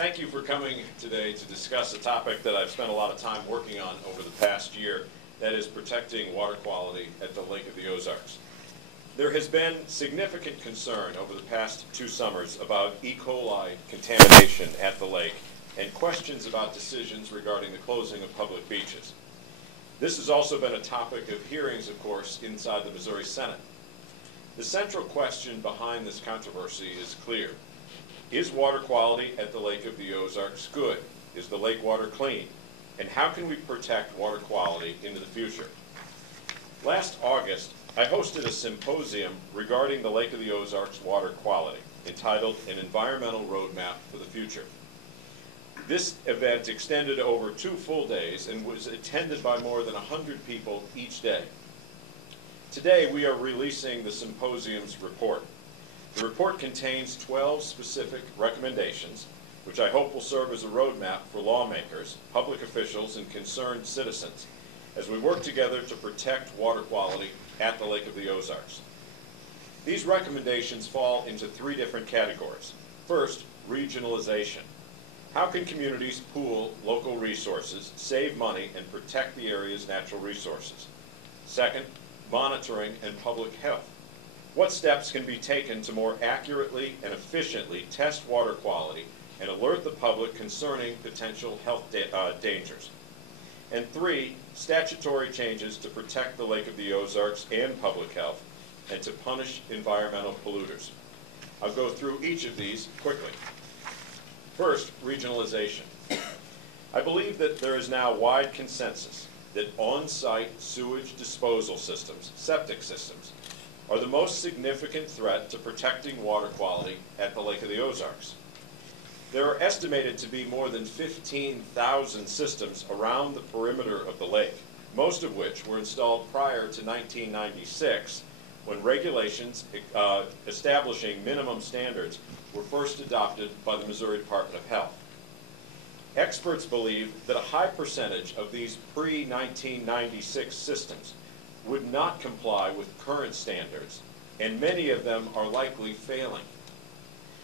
Thank you for coming today to discuss a topic that I've spent a lot of time working on over the past year, that is protecting water quality at the Lake of the Ozarks. There has been significant concern over the past 2 summers about E. coli contamination at the lake and questions about decisions regarding the closing of public beaches. This has also been a topic of hearings, of course, inside the Missouri Senate. The central question behind this controversy is clear. Is water quality at the Lake of the Ozarks good? Is the lake water clean? And how can we protect water quality into the future? Last August, I hosted a symposium regarding the Lake of the Ozarks water quality, entitled An Environmental Roadmap for the Future. This event extended over 2 full days and was attended by more than 100 people each day. Today, we are releasing the symposium's report. The report contains 12 specific recommendations, which I hope will serve as a roadmap for lawmakers, public officials, and concerned citizens as we work together to protect water quality at the Lake of the Ozarks. These recommendations fall into 3 different categories. First, regionalization. How can communities pool local resources, save money, and protect the area's natural resources? Second, monitoring and public health. What steps can be taken to more accurately and efficiently test water quality and alert the public concerning potential health dangers? And 3, statutory changes to protect the Lake of the Ozarks and public health and to punish environmental polluters. I'll go through each of these quickly. First, regionalization. I believe that there is now wide consensus that on-site sewage disposal systems, septic systems, are the most significant threat to protecting water quality at the Lake of the Ozarks. There are estimated to be more than 15,000 systems around the perimeter of the lake, most of which were installed prior to 1996, when regulations establishing minimum standards were first adopted by the Missouri Department of Health. Experts believe that a high percentage of these pre-1996 systems would not comply with current standards, and many of them are likely failing.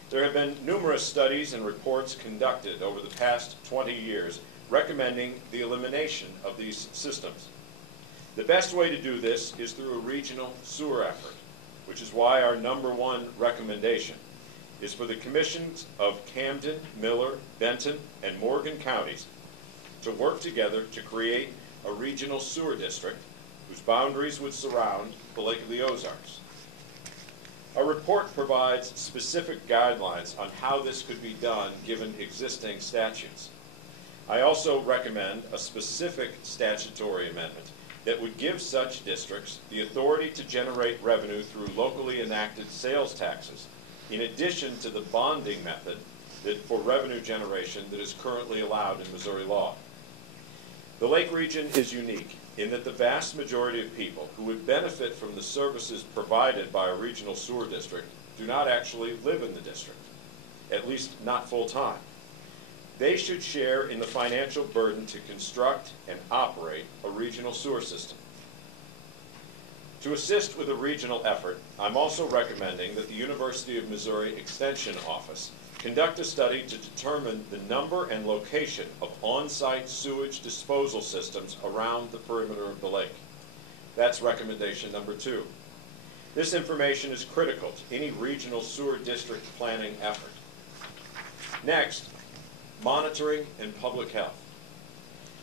There have been numerous studies and reports conducted over the past 20 years recommending the elimination of these systems. The best way to do this is through a regional sewer effort, which is why our #1 recommendation is for the commissions of Camden, Miller, Benton, and Morgan counties to work together to create a regional sewer district whose boundaries would surround the Lake of the Ozarks. Our report provides specific guidelines on how this could be done given existing statutes. I also recommend a specific statutory amendment that would give such districts the authority to generate revenue through locally enacted sales taxes, in addition to the bonding method for revenue generation that is currently allowed in Missouri law. The Lake region is unique in that the vast majority of people who would benefit from the services provided by a regional sewer district do not actually live in the district, at least not full-time. They should share in the financial burden to construct and operate a regional sewer system. To assist with a regional effort, I'm also recommending that the University of Missouri Extension Office conduct a study to determine the number and location of on-site sewage disposal systems around the perimeter of the lake. That's recommendation #2. This information is critical to any regional sewer district planning effort. Next, monitoring and public health.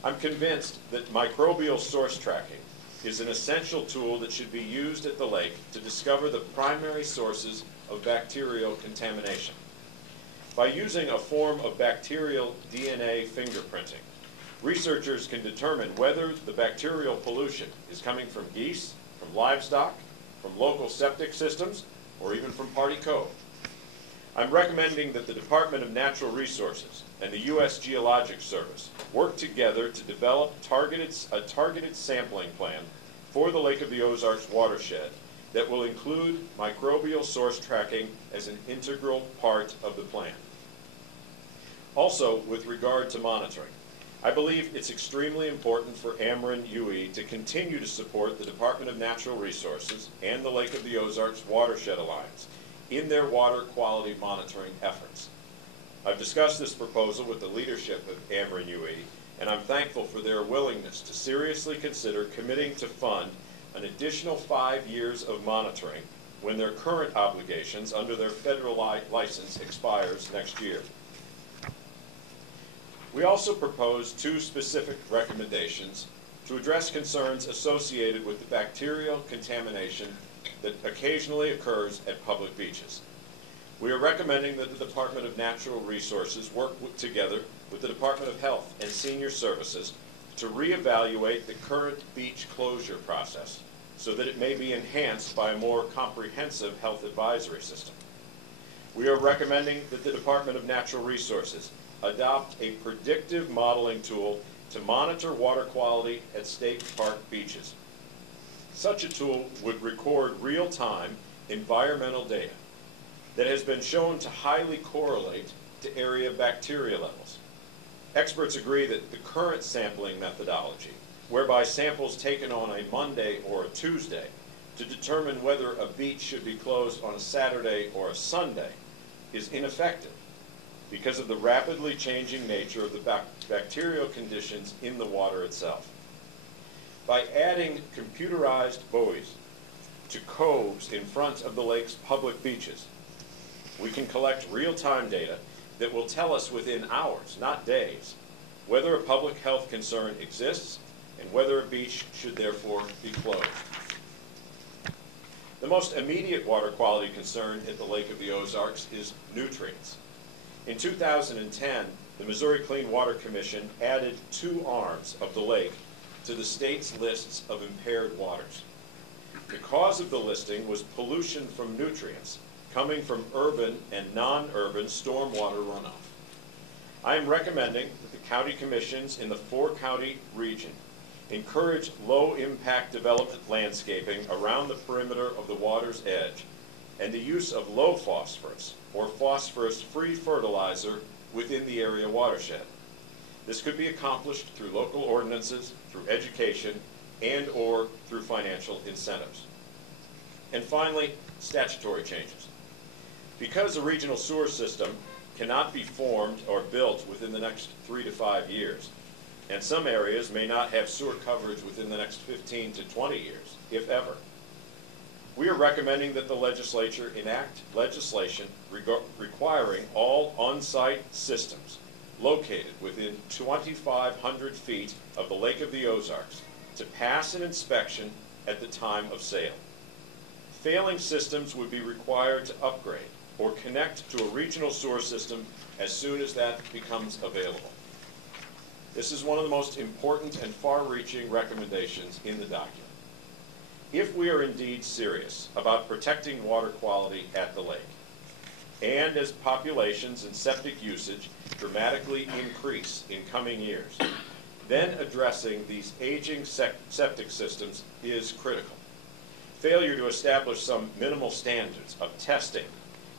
I'm convinced that microbial source tracking is an essential tool that should be used at the lake to discover the primary sources of bacterial contamination. By using a form of bacterial DNA fingerprinting, researchers can determine whether the bacterial pollution is coming from geese, from livestock, from local septic systems, or even from Party Cove. I'm recommending that the Department of Natural Resources and the U.S. Geologic Service work together to develop a targeted sampling plan for the Lake of the Ozarks watershed that will include microbial source tracking as an integral part of the plan. Also, with regard to monitoring, I believe it's extremely important for Ameren UE to continue to support the Department of Natural Resources and the Lake of the Ozarks Watershed Alliance in their water quality monitoring efforts. I've discussed this proposal with the leadership of Ameren UE, and I'm thankful for their willingness to seriously consider committing to fund an additional 5 years of monitoring when their current obligations under their federal license expires next year. We also proposed 2 specific recommendations to address concerns associated with the bacterial contamination that occasionally occurs at public beaches. We are recommending that the Department of Natural Resources work together with the Department of Health and Senior Services to reevaluate the current beach closure process so that it may be enhanced by a more comprehensive health advisory system. We are recommending that the Department of Natural Resources adopt a predictive modeling tool to monitor water quality at state park beaches. Such a tool would record real-time environmental data that has been shown to highly correlate to area bacteria levels. Experts agree that the current sampling methodology, whereby samples taken on a Monday or a Tuesday to determine whether a beach should be closed on a Saturday or a Sunday, is ineffective because of the rapidly changing nature of the bacterial conditions in the water itself. By adding computerized buoys to coves in front of the lake's public beaches, we can collect real-time data that will tell us within hours, not days, whether a public health concern exists and whether a beach should therefore be closed. The most immediate water quality concern at the Lake of the Ozarks is nutrients. In 2010, the Missouri Clean Water Commission added 2 arms of the lake to the state's lists of impaired waters. The cause of the listing was pollution from nutrients coming from urban and non-urban stormwater runoff. I am recommending that the county commissions in the 4-county region encourage low-impact development landscaping around the perimeter of the water's edge and the use of low phosphorus or phosphorus-free fertilizer within the area watershed. This could be accomplished through local ordinances, through education, and/or through financial incentives. And finally, statutory changes. Because a regional sewer system cannot be formed or built within the next 3 to 5 years, and some areas may not have sewer coverage within the next 15 to 20 years, if ever, we are recommending that the legislature enact legislation requiring all on-site systems located within 2,500 feet of the Lake of the Ozarks to pass an inspection at the time of sale. Failing systems would be required to upgrade or connect to a regional sewer system as soon as that becomes available. This is one of the most important and far-reaching recommendations in the document. If we are indeed serious about protecting water quality at the lake, and as populations and septic usage dramatically increase in coming years, then addressing these aging septic systems is critical. Failure to establish some minimal standards of testing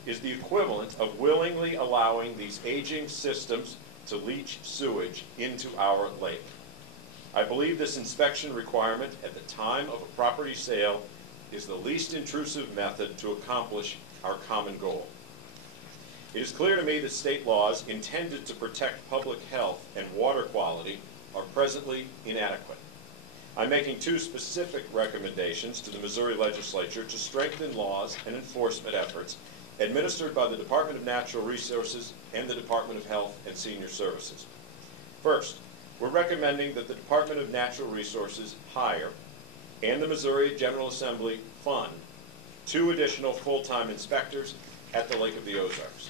is the equivalent of willingly allowing these aging systems to leach sewage into our lake. I believe this inspection requirement at the time of a property sale is the least intrusive method to accomplish our common goal. It is clear to me that state laws intended to protect public health and water quality are presently inadequate. I'm making 2 specific recommendations to the Missouri legislature to strengthen laws and enforcement efforts administered by the Department of Natural Resources and the Department of Health and Senior Services. First, we're recommending that the Department of Natural Resources hire and the Missouri General Assembly fund 2 additional full-time inspectors at the Lake of the Ozarks.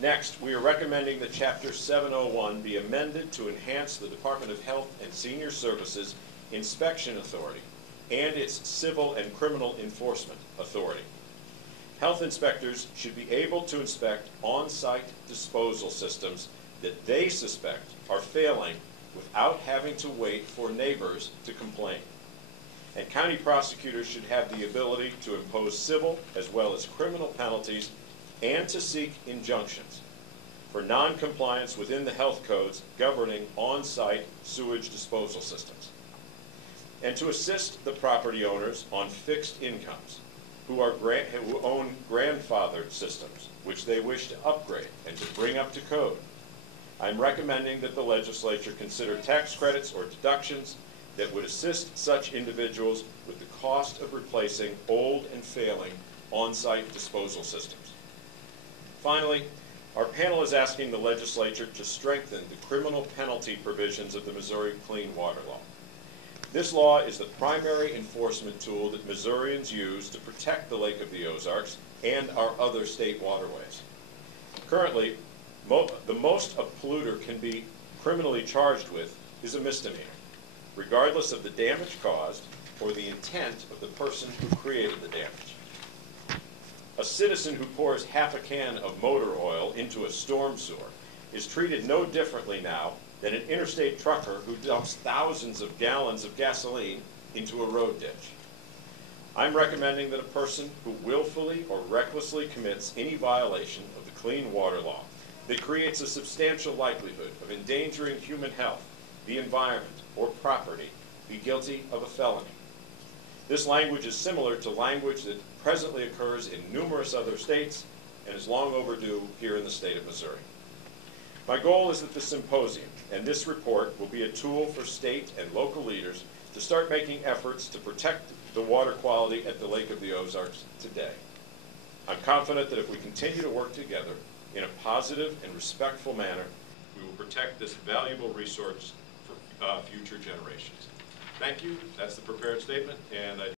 Next, we are recommending that Chapter 701 be amended to enhance the Department of Health and Senior Services inspection authority and its civil and criminal enforcement authority. Health inspectors should be able to inspect on-site disposal systems that they suspect are failing without having to wait for neighbors to complain. And county prosecutors should have the ability to impose civil as well as criminal penalties and to seek injunctions for non-compliance within the health codes governing on-site sewage disposal systems. And to assist the property owners on fixed incomes, who own grandfathered systems, which they wish to upgrade and to bring up to code. I'm recommending that the legislature consider tax credits or deductions that would assist such individuals with the cost of replacing old and failing on-site disposal systems. Finally, our panel is asking the legislature to strengthen the criminal penalty provisions of the Missouri Clean Water Law. This law is the primary enforcement tool that Missourians use to protect the Lake of the Ozarks and our other state waterways. Currently, the most a polluter can be criminally charged with is a misdemeanor, regardless of the damage caused or the intent of the person who created the damage. A citizen who pours half a can of motor oil into a storm sewer is treated no differently now than an interstate trucker who dumps thousands of gallons of gasoline into a road ditch. I'm recommending that a person who willfully or recklessly commits any violation of the Clean Water Law that creates a substantial likelihood of endangering human health, the environment, or property be guilty of a felony. This language is similar to language that presently occurs in numerous other states and is long overdue here in the state of Missouri. My goal is that the symposium and this report will be a tool for state and local leaders to start making efforts to protect the water quality at the Lake of the Ozarks today. I'm confident that if we continue to work together in a positive and respectful manner, we will protect this valuable resource for future generations. Thank you. That's the prepared statement, and I